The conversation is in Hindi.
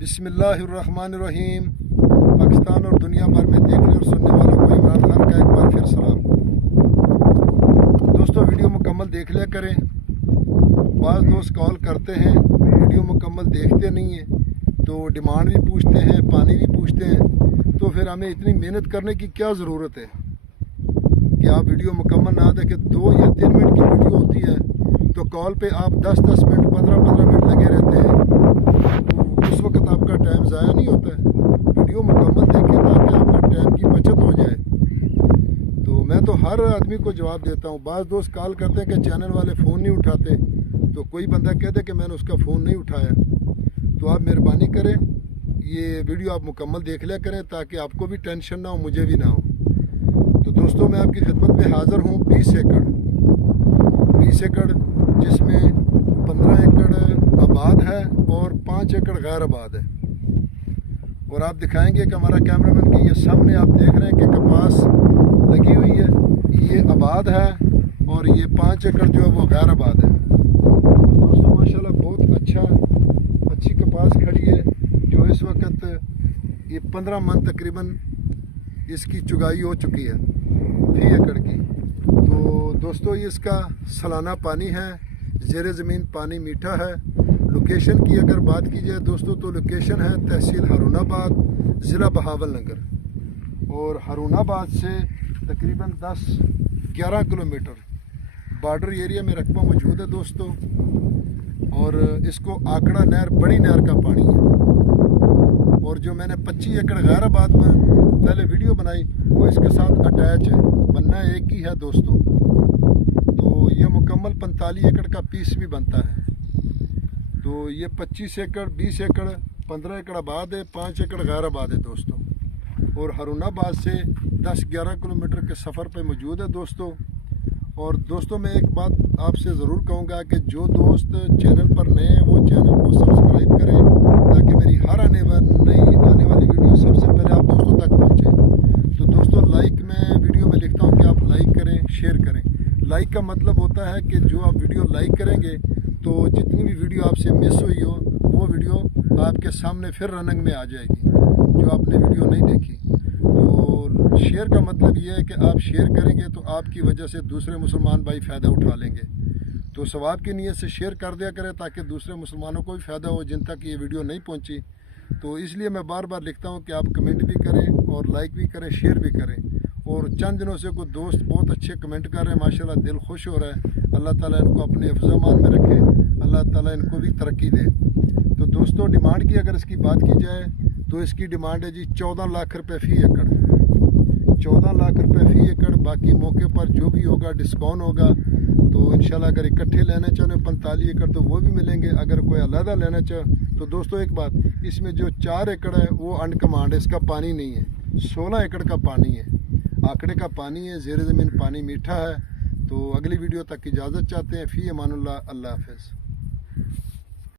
बिस्मिल्लाहिर्रहमानिर्रहीम। पाकिस्तान और दुनिया भर में देखने और सुनने वालों को इमरान खान का एक बार फिर सलाम। दोस्तों, वीडियो मुकम्मल देख लिया करें। बाज़ दोस्त कॉल करते हैं, वीडियो मुकम्मल देखते नहीं हैं, तो डिमांड भी पूछते हैं, पानी भी पूछते हैं। तो फिर हमें इतनी मेहनत करने की क्या ज़रूरत है कि आप वीडियो मुकम्मल ना देखें। 2 या 3 मिनट की वीडियो होती है तो कॉल पे आप 10-10 मिनट 15-15 मिनट लगे रहते हैं, तो उस वक्त आपका टाइम ज़ाया नहीं होता है। वीडियो मुकम्मल देखें ताकि आपका टाइम की बचत हो जाए। तो मैं तो हर आदमी को जवाब देता हूँ। बाज़ दोस्त कॉल करते हैं कि चैनल वाले फ़ोन नहीं उठाते, तो कोई बंदा कहते कि मैंने उसका फ़ोन नहीं उठाया। तो आप मेहरबानी करें, ये वीडियो आप मुकम्मल देख लिया करें ताकि आपको भी टेंशन ना हो, मुझे भी ना हो। तो दोस्तों, मैं आपकी खिदमत में हाज़िर हूँ। 20 एकड़ जिसमें 15 एकड़ आबाद है और 5 एकड़ गैर आबाद है। और आप दिखाएंगे कि हमारा कैमरामैन की ये सामने आप देख रहे हैं कि कपास लगी हुई है, ये आबाद है और ये 5 एकड़ जो है वो गैर आबाद है। तो दोस्तों, माशाल्लाह बहुत अच्छी कपास खड़ी है, जो इस वक्त ये 15 मन तकरीबन इसकी चुगाई हो चुकी है फी एकड़ की। तो दोस्तों, ये इसका सालाना पानी है, ज़ेरे ज़मीन पानी मीठा है। लोकेशन की अगर बात की जाए दोस्तों, तो लोकेशन है तहसील हारूनाबाद, ज़िला बहावलनगर। और हारूनाबाद से तकरीबन 10-11 किलोमीटर बॉर्डर एरिया में रकबा मौजूद है दोस्तों। और इसको आकड़ा नहर, बड़ी नहर का पानी है। और जो मैंने 25 एकड़ गैर आबाद में पहले वीडियो बनाई, वो इसके साथ अटैच है, बनना एक ही है दोस्तों। तो ये मुकम्मल 45 एकड़ का पीस भी बनता है। तो ये 25 एकड़, 20 एकड़, 15 एकड़ आबाद है, 5 एकड़ गैर आबाद है दोस्तों। और हारूनाबाद से 10-11 किलोमीटर के सफ़र पे मौजूद है दोस्तों। और दोस्तों, मैं एक बात आपसे ज़रूर कहूँगा कि जो दोस्त चैनल पर नए हैं वो चैनल को सब्सक्राइब करें, ताकि मेरी हर आने वाली वीडियो सबसे पहले आप दोस्तों तक पहुँचे। तो दोस्तों, लाइक, मैं वीडियो में लिखता हूँ कि आप लाइक करें, शेयर करें। लाइक का मतलब होता है कि जो आप वीडियो लाइक करेंगे तो जितनी भी वीडियो आपसे मिस हुई हो वो वीडियो आपके सामने फिर रनिंग में आ जाएगी, जो आपने वीडियो नहीं देखी। तो शेयर का मतलब ये है कि आप शेयर करेंगे तो आपकी वजह से दूसरे मुसलमान भाई फ़ायदा उठा लेंगे। तो सवाब की नीयत से शेयर कर दिया करें ताकि दूसरे मुसलमानों को भी फ़ायदा हो जिन तक ये वीडियो नहीं पहुंची। तो इसलिए मैं बार बार लिखता हूं कि आप कमेंट भी करें और लाइक भी करें, शेयर भी करें। और चंद दिनों से कोई दोस्त बहुत अच्छे कमेंट कर रहे हैं, माशाल्लाह दिल खुश हो रहा है। अल्लाह ताला इनको अपने हिफ्ज़-ए-मान में रखे, अल्लाह ताला इनको भी तरक्की दे। तो दोस्तों, डिमांड की अगर इसकी बात की जाए तो इसकी डिमांड है जी 14 लाख रुपये फ़ी एकड़। 14 लाख रुपये फ़ी एकड़। बाकी मौके पर जो भी होगा डिस्काउंट होगा। तो इंशाल्लाह अगर इकट्ठे लेना चाहें 45 एकड़ तो वो भी मिलेंगे। अगर कोई अलहदा लेना चाहे तो दोस्तों, एक बात, इसमें जो 4 एकड़ है वो अनकमांड है, इसका पानी नहीं है। 16 एकड़ का पानी है, आंकड़े का पानी है, ज़ेरे ज़मीन पानी मीठा है। तो अगली वीडियो तक इजाज़त चाहते हैं। फ़ी अमानुल्लाह, अल्लाह हाफ़िज़।